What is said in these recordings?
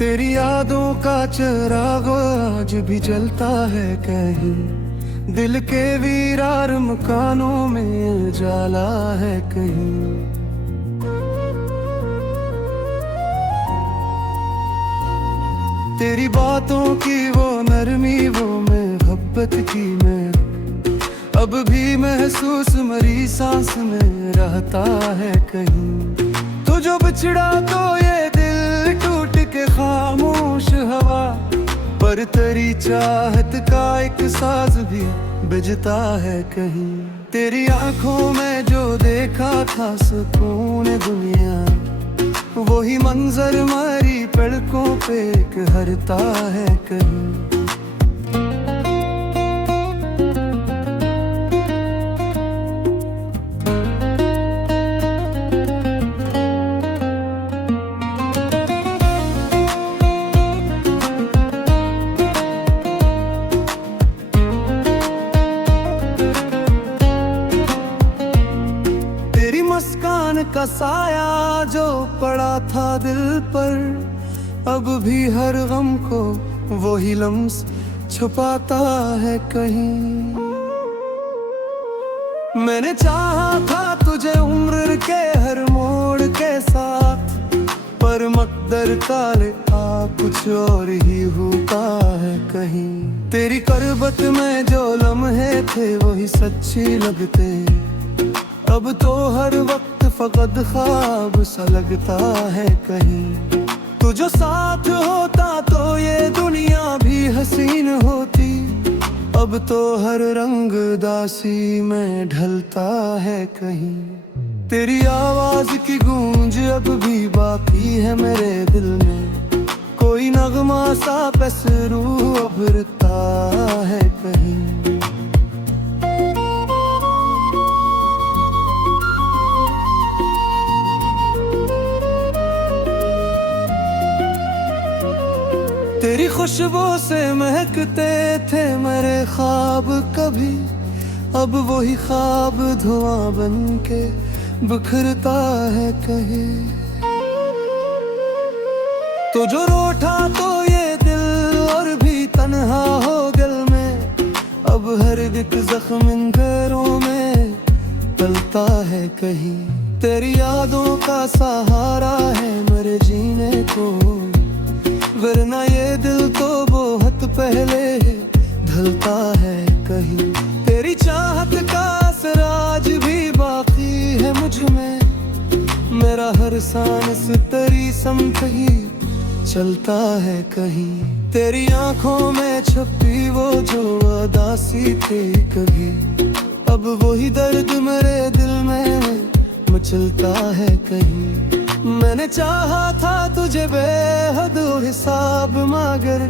तेरी यादों का चिराग आज भी जलता है कहीं, दिल के वीरार मकानों में उजाला है कहीं। तेरी बातों की वो नरमी, वो मोहब्बत की मैं अब भी महसूस मरी सांस में रहता है कहीं। तू जो बिछड़ा तो ये दिल टूट के खामोश हवा, पर तेरी चाहत का एक साज भी बजता है कहीं। तेरी आंखों में जो देखा था सुकून दुनिया, वही मंजर मरी पलकों पे कहरता है कहीं। मुस्कान का साया जो पड़ा था दिल पर, अब भी हर गम को वही लम्स छुपाता है कहीं। मैंने चाहा था तुझे उम्र के हर मोड़ के साथ, पर मकदर का लिखा कुछ और ही होता है कहीं। तेरी करबत में जो लम्हे थे वही सच्ची लगते, अब तो हर वक्त फकत ख्वाब सा लगता है कहीं। तू जो साथ होता तो ये दुनिया भी हसीन होती, अब तो हर रंग दासी में ढलता है कहीं। तेरी आवाज की गूंज अब भी बाकी है मेरे दिल में, कोई नगमा सा पैसरू उभरता है कहीं। तेरी खुशबू से महकते थे मेरे ख्वाब कभी, अब वही ख्वाब धुआं बन के बिखरता है कहीं। तो जो रूठा तो ये दिल और भी तन्हा हो दिल में, अब हर एक जख्म इन घरों में पलता है कहीं। तेरी यादों का सहारा है मेरे जीने को, वरना ये दिल तो बहुत पहले ढलता है कहीं। तेरी चाहत का असर आज भी बाकी है मुझ में, मेरा हर सांस तेरी समझ ही चलता है कहीं। तेरी आंखों में छुपी वो जो उदासी थी कभी, अब वही दर्द मेरे दिल में मचलता है कहीं। मैंने चाहा था तुझे बेहद हिसाब, मगर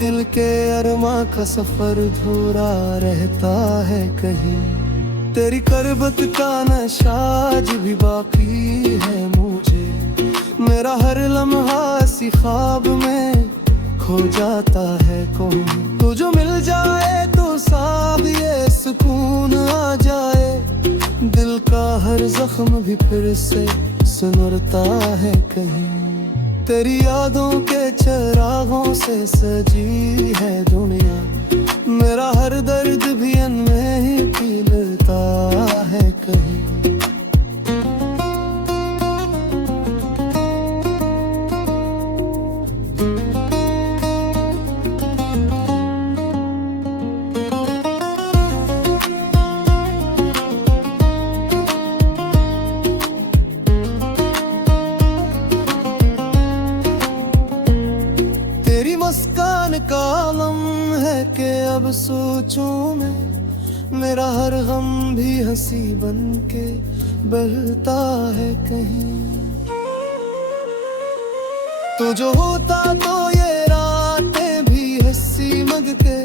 दिल के अरमा का सफर धूरा रहता है कहीं। तेरी करबत का नशा आज भी बाकी है मुझे, मेरा हर लम्हा सी ख्वाब में खो जाता है कौन। तू जो मिल जाए तो साथ ये सुकून आ जाए, दिल का हर जख्म भी फिर से सुनरता है कहीं। तेरी यादों के चिरागों से सजी है दुनिया, मेरा हर दर्द भी इनमें ही पीलता है कहीं। मुस्कान का आलम है कि अब सोचूं मैं, मेरा हर गम भी हंसी बन के बहता है कहीं। तो जो होता तो ये रातें भी हंसी मगते,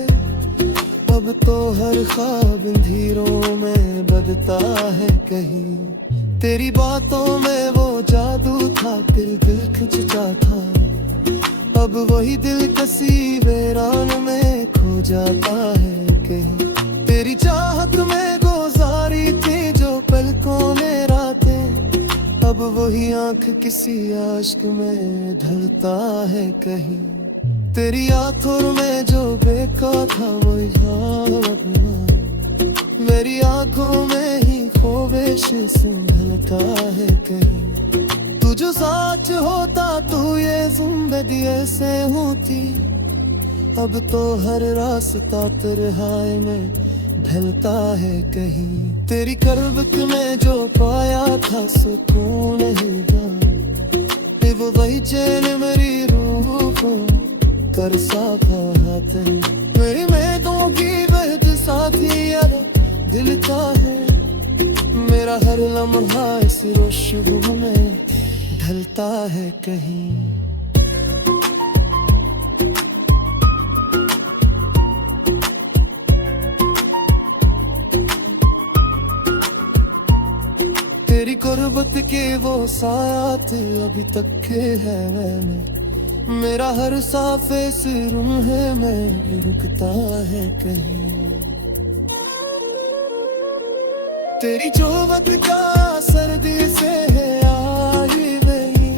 अब तो हर ख्वाब अंधेरों में बदता है कहीं। तेरी बातों में वो जादू था, दिल खिंचता था, अब वही दिल कसी वीरान में खो जाता है कहीं। तेरी चाहत में गुजारी थी जो पलकों में रातें, अब वो वही आंख किसी आशिक में ढलता है कहीं। तेरी आंखों में जो बेका था वही अपना, मेरी आंखों में ही खोवेश संभलता है कहीं। तू जो साच होता तू ये जिंदगी ऐसे होती, अब तो हर रास्ता तन्हाई में ढलता है कहीं। तेरी करवट में जो पाया था सुकून ही जान, वो वही चैन मेरी रूह को कर साफा है। मेरी मेदों की बहत साथी यार दिलता है, मेरा हर लम्हा इस रोशनी में ढलता है कहीं। तेरी गुर्बत के वो साथ अभी तक के है में, मेरा हर साफे सिरुम है में रुकता है कहीं। तेरी जोवत का सर्दी से है आई गई,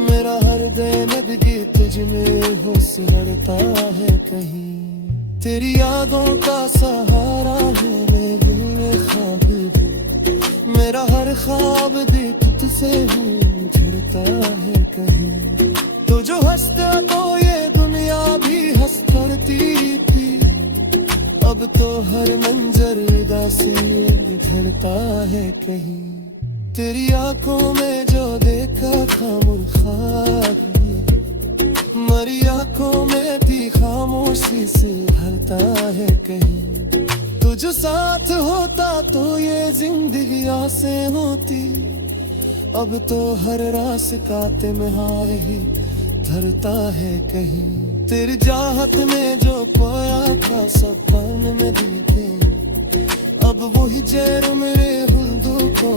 मेरा हर दिन भी तुझ में हो सिहरता है कहीं। तेरी यादों का सहारा है मैं दिल में ख्वाब, मेरा हर ख्वाब भी तुझसे ही झड़ता है कहीं। तो जो हंसता तो ये दुनिया भी हंस करती थी, अब तो हर मंजर उदासी झड़ता है कहीं। तेरी आंखों में जो देखा था मुर्खाब, मरी आंखों में थी खामोशी से भरता है कहीं। तू जो साथ होता तो ये जिंदगी आसे होती, अब तो हर रास्ता तन्हाई ही धरता है कहीं। तेरी चाहत में जो पाया था सपन में दिखे, अब वही जहर मेरे हुल्दू को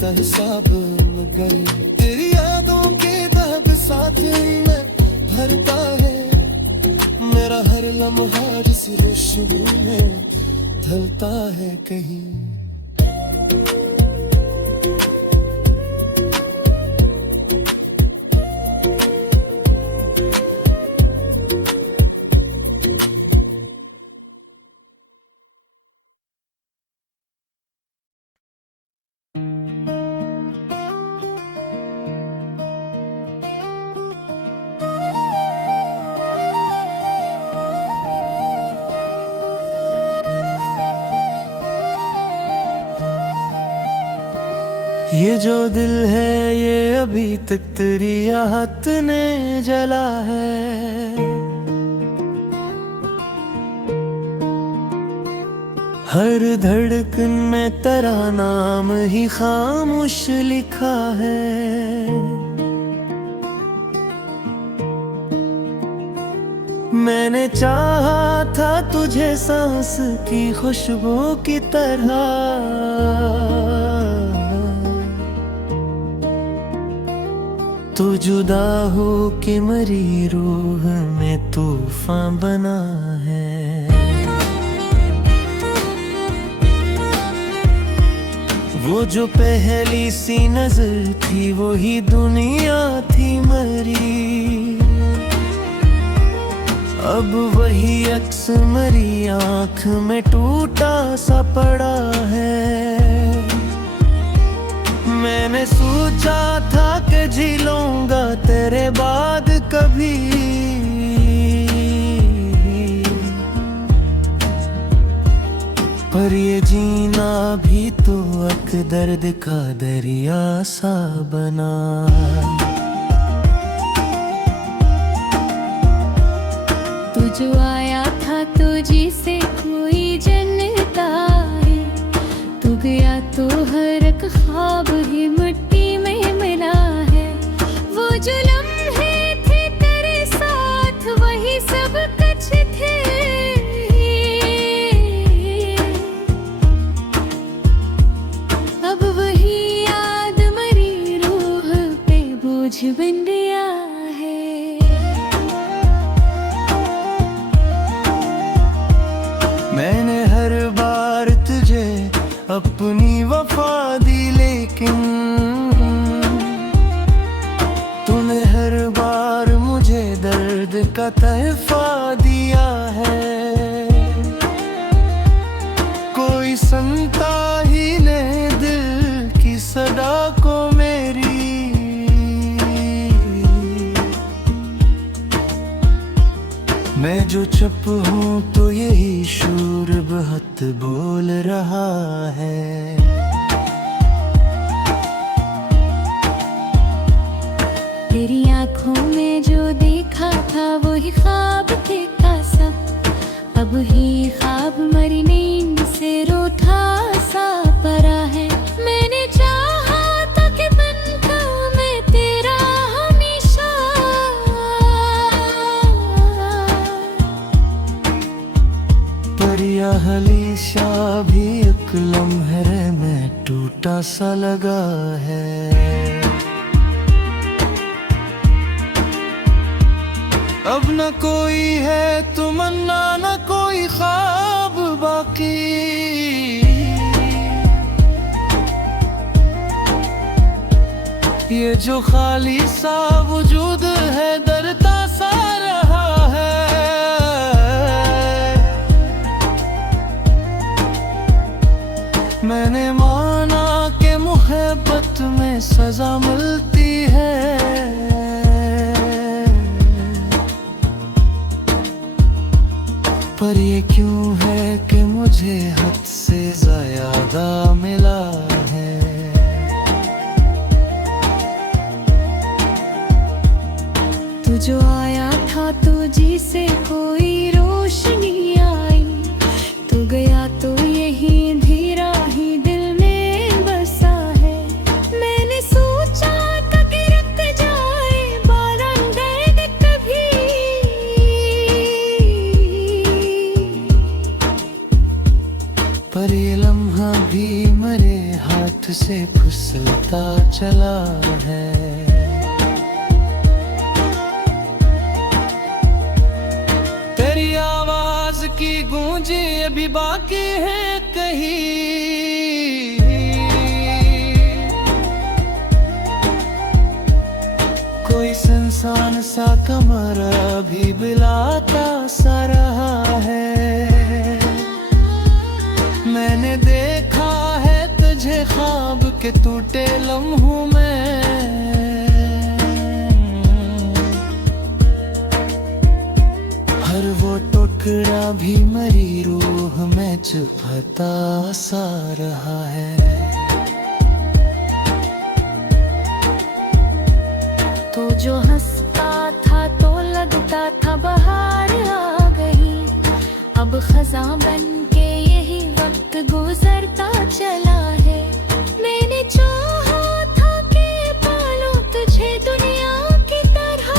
तहसाब गई। तेरी यादों के दर्द साथ में भरता है, मेरा हर लम्हा जिस रोशनी में ढलता है कहीं। ये जो दिल है ये अभी तक तेरी याद ने जला है, हर धड़कन में तेरा नाम ही खामोश लिखा है। मैंने चाहा था तुझे सांस की खुशबू की तरह, तू जुदा हो के मरी रूह में तूफान बना है। वो जो पहली सी नजर थी वही दुनिया थी मरी, अब वही अक्स मरी आँख में टूटा सा पड़ा है। मैंने सोचा था कि जी लूंगा तेरे बाद कभी, पर ये जीना भी तो एक दर्द का दरिया सा बना। तू जो आया था तुझी से कोई जनता है, तू गया तो हर एक ख्वाब ही मिट्टी में मिला है। वो जो लम्हे थे तेरे साथ वही सब कुछ थे, अब वही याद मरी रूह पे बोझ बन गया है। मैंने हर बार तुझे अपनी वफा दी, लेकिन का तहफा दिया है, कोई सुनता ही ने दिल की सदा को मेरी। मैं जो चुप हूँ तो यही शूर बहुत बोल रहा है। तेरी आंखों में जो देखा था वही ख्वाब थे का सब, अब ही ख्वाब मरी नींद से रूठा सा परा है। मैंने चाहा था कि बनकर मैं तेरा हमेशा, पर यह हलीशा भी एक लम्हे में टूटा सा लगा है। अब न कोई है तमन्ना न कोई ख्वाब बाकी, ये जो खाली सा वजूद है डरता सा रहा है। मैंने माना कि मोहब्बत में सजा मिलती है, पर ये क्यों है कि मुझे हद से ज्यादा मिला है। तू जो आया था तुझी से कोई रोशनी आई, तू गया तो यही अंधेरा ही दिल में बसा है। मैंने सोचा था कि रुक जाए बारां दर्द कभी, पर ये लम्हा भी मेरे हाथ से फिसलता चला है। तेरी आवाज की गूंजी अभी बाकी है कहीं, कोई इंसान सा कमर अभी बिलाता सा रहा है। मैंने देखा है तुझे ख्वाब के टूटे लम्हों में, हर वो टुकड़ा भी मेरी रूह में चुभता सा रहा है। तो जो हंसता था तो लगता था बाहर आ गई, अब खज़ां बन के यही वक्त गुजरता चला है। मैंने चाहा था कि पालूं तुझे दुनिया की तरह,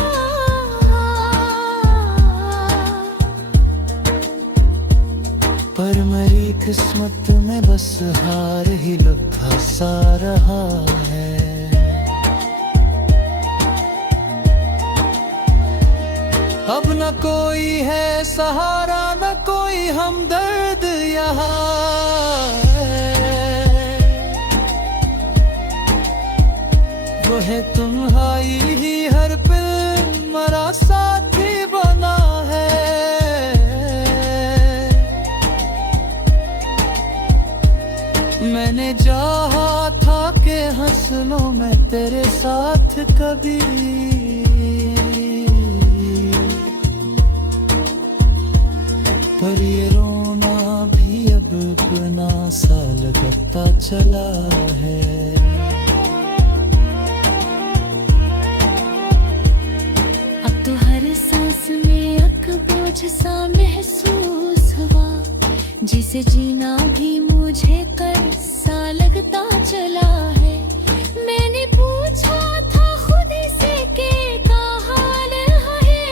पर मेरी किस्मत में बस हार ही लिखा सा रहा है। अब न कोई है सहारा न कोई हमदर्द यहाँ, वो है तुम्हारी ही हर पल मरा साथी बना है। मैंने चाहा था कि हंस लूं मैं तेरे साथ कभी, पर ये रोना भी अब गुना सा लगता चला है। अब तो हर सांस में एक बोझ सा महसूस हुआ, जिसे जीना भी मुझे कर सा लगता चला है। मैंने पूछा था खुद से कि क्या हाल है,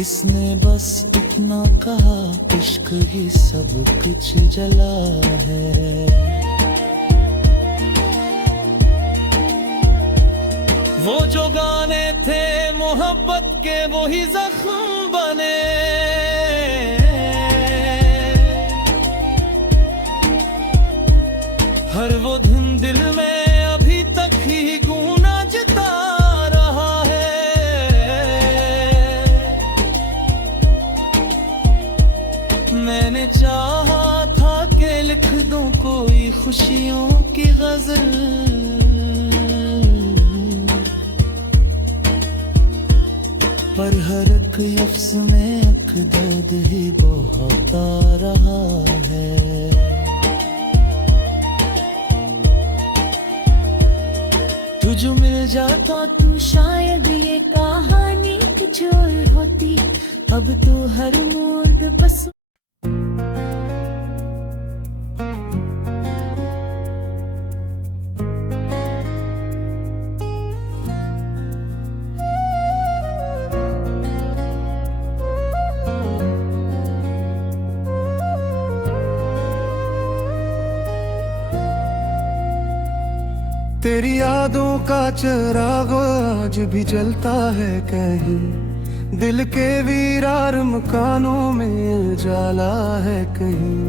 इसने बस इतना कहा इश्क ही सब कुछ जला है। वो जो गाने थे मोहब्बत के वो ही जख्म बने, हर वो धुन दिल में अभी तक ही गूंज मैंने चाहा था कि लिख दूं कोई खुशियों की गजल, पर हर एक लफ्ज में एक दर्द ही बहाता रहा है। तू जो मिल जाता तू शायद ये कहानी कुछ और होती, अब तो हर मोड़ पे बस। तेरी यादों का चिराग आज भी जलता है कहीं, दिल के वीरार मकानों में जाला है कहीं।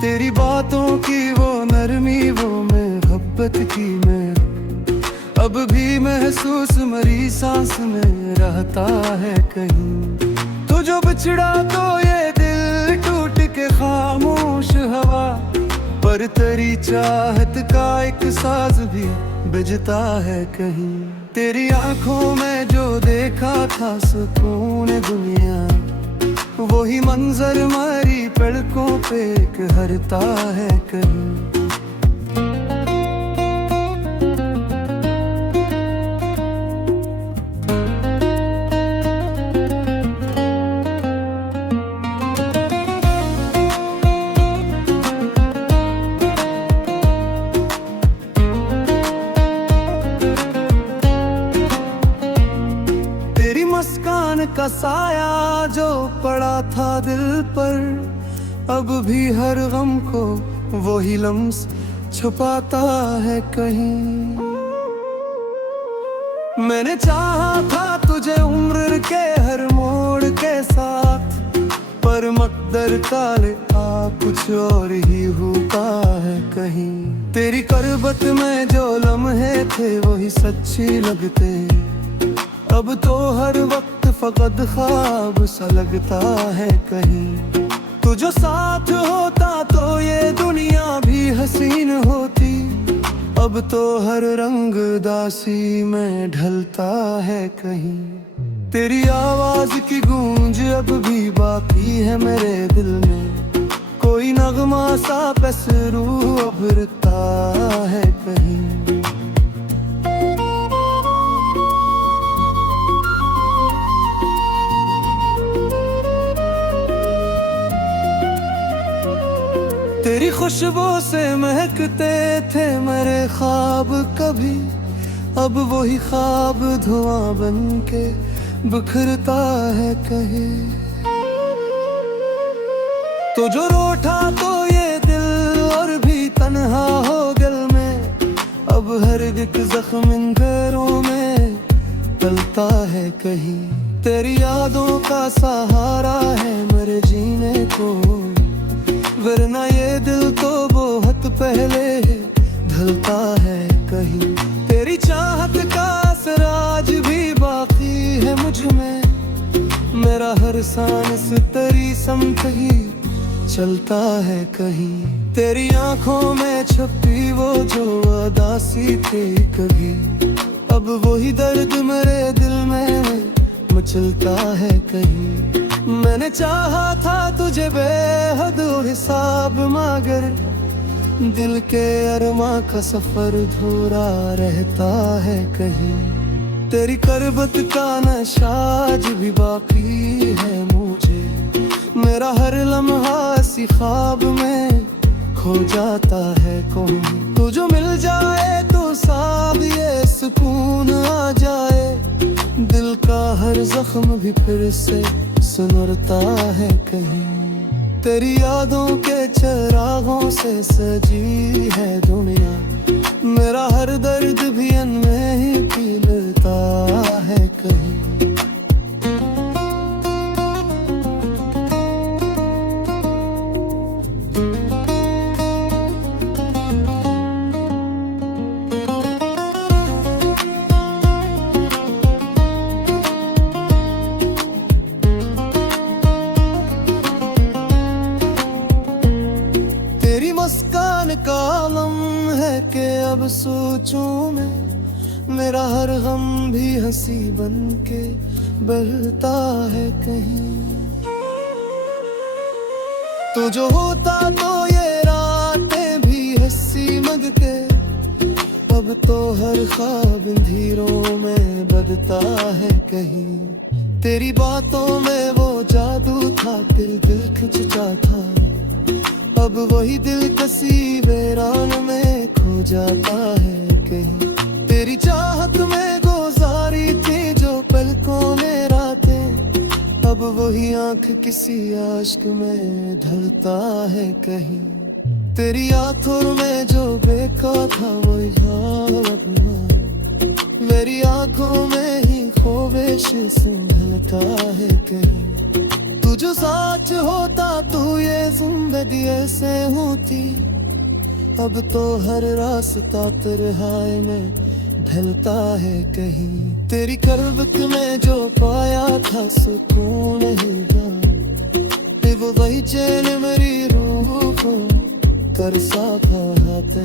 तेरी बातों की वो नरमी, वो मोहब्बत की मैं अब भी महसूस मरी सांस में रहता है कहीं। तू जो बिछड़ा तो ये दिल टूट के खामोश हवा, पर तेरी चाहत का एक साज भी बजता है कहीं। तेरी आंखों में जो देखा था सुकून दुनिया, वही मंजर मारी पलकों पे कहरता है कहीं। मुस्कान का साया जो पड़ा था दिल पर, अब भी हर गम को वही लम्स छुपाता है कहीं। मैंने चाहा था तुझे उम्र के हर मोड़ के साथ, पर मकदर काले आ कुछ और ही होता है कहीं। तेरी करबत में जो लम्हे थे वही सच्ची लगते, अब तो हर वक्त फकत ख्वाब सा लगता है कहीं। तू जो साथ होता तो ये दुनिया भी हसीन होती, अब तो हर रंग दासी में ढलता है कहीं। तेरी आवाज की गूंज अब भी बाकी है मेरे दिल में, कोई नगमा सा पैसरू उभरता है कहीं। तेरी खुशबू से महकते थे मेरे ख्वाब कभी, अब वही ख्वाब धुआं बन के बिखरता है कहीं। तो जो रूठा तो ये दिल और भी तन्हा हो दिल में, अब हर एक जख्म इन घरों में पलता है कहीं। तेरी यादों का सहारा है मेरे जीने को, वरना ये दिल तो बहुत पहले ढलता है कहीं। तेरी चाहत का असराज भी बाकी है मुझ में, मेरा हर सांस तेरी समत ही चलता है कहीं। तेरी आंखों में छुपी वो जो उदासी थी कभी, अब वही दर्द मेरे दिल में मचलता है कहीं। मैंने चाहा था तुझे बेहद हिसाब, मगर दिल के अरमा का सफर धूरा रहता है कहीं। तेरी करबत का नशा आज भी बाकी है मुझे, मेरा हर लम्हा इसी ख्वाब में खो जाता है कौन। तू जो मिल जाए तो साथ ये सुकून आ जाए, दिल का हर जख्म भी फिर से सुनरता है कहीं। तेरी यादों के चिरागों से सजी है दुनिया, मेरा हर दर्द भी इनमें ही पीलता है कहीं। हंसी बन के बहता है कहीं। तो जो होता तो ये रातें भी हंसी मगते, अब तो हर ख्वाब अंधेरों में बदता है कहीं। तेरी बातों में वो जादू था, दिल खिंचता था, अब वही दिल कसी वीरान में खो जाता है कहीं। तेरी चाहत में गुजारी थी जो पलकों में रातें, अब वही आंख किसी आशिक में ढलता है कहीं। तेरी आंखों में जो बेखा था वही अपना, मेरी आंखों में ही ख्वाहिश संभलता है कहीं। तू जो साच होता तो ये जिंदगी ऐसे होती, अब तो हर रास्ता तन्हाई में ढलता है कहीं। तेरी करवत में जो पाया था सुकून ही था, वो वही चैन मेरी रूह को तरसा पाते।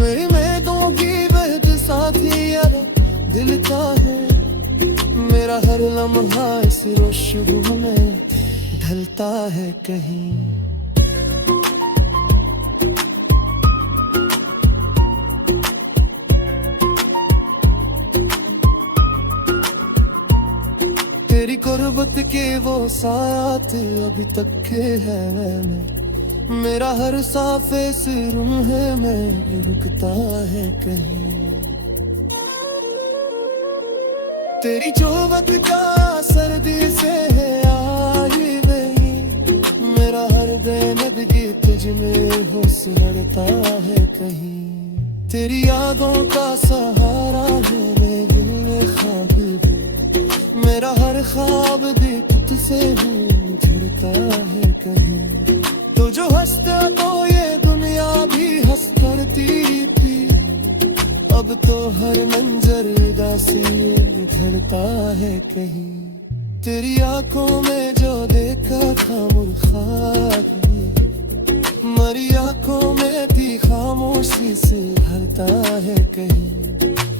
मेरी मेदों की बहत साथी यार दिल का है, मेरा हर लम्हा इस रोशनी में ढलता है कहीं। तेरी कुर्बत के वो साथ अभी तक के है में, मेरा हर साफे से रूह में रुकता है कहीं। तेरी जोवत का सर्दी से है आई गई, मेरा हर बेनदगी तुझ में हुस्न है कहीं। तेरी यादों का सहारा है मेरे ख्वाब, मेरा हर ख्वाब देख तुझसे ही झड़ता है कहीं। तो जो हंसता तो ये दुनिया भी हंस करती थी, अब तो हर मंजर उदासी बिखरता है कहीं। तेरी आंखों में जो देखा था मुर्खाब, मरी आंखों में थी खामोशी से भरता है कहीं।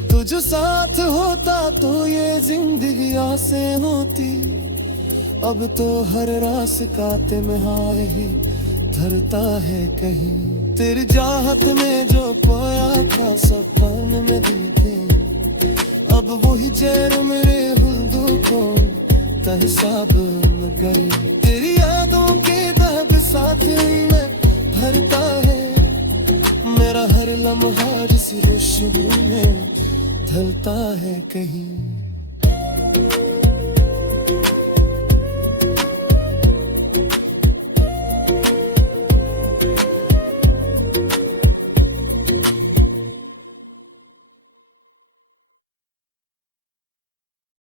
तो जो साथ होता तो ये जिंदगी आसे होती, अब तो हर रास्ता तन्हाई ही धरता है कहीं। तेरी चाहत में जो पाया था सपन में दिखे, अब वही जहर मेरे हुल्दू को तहसाब न गई। तेरी यादों के दर्द साथ में भरता है, मेरा हर लम्हा जिस रोशनी में ढलता है कहीं।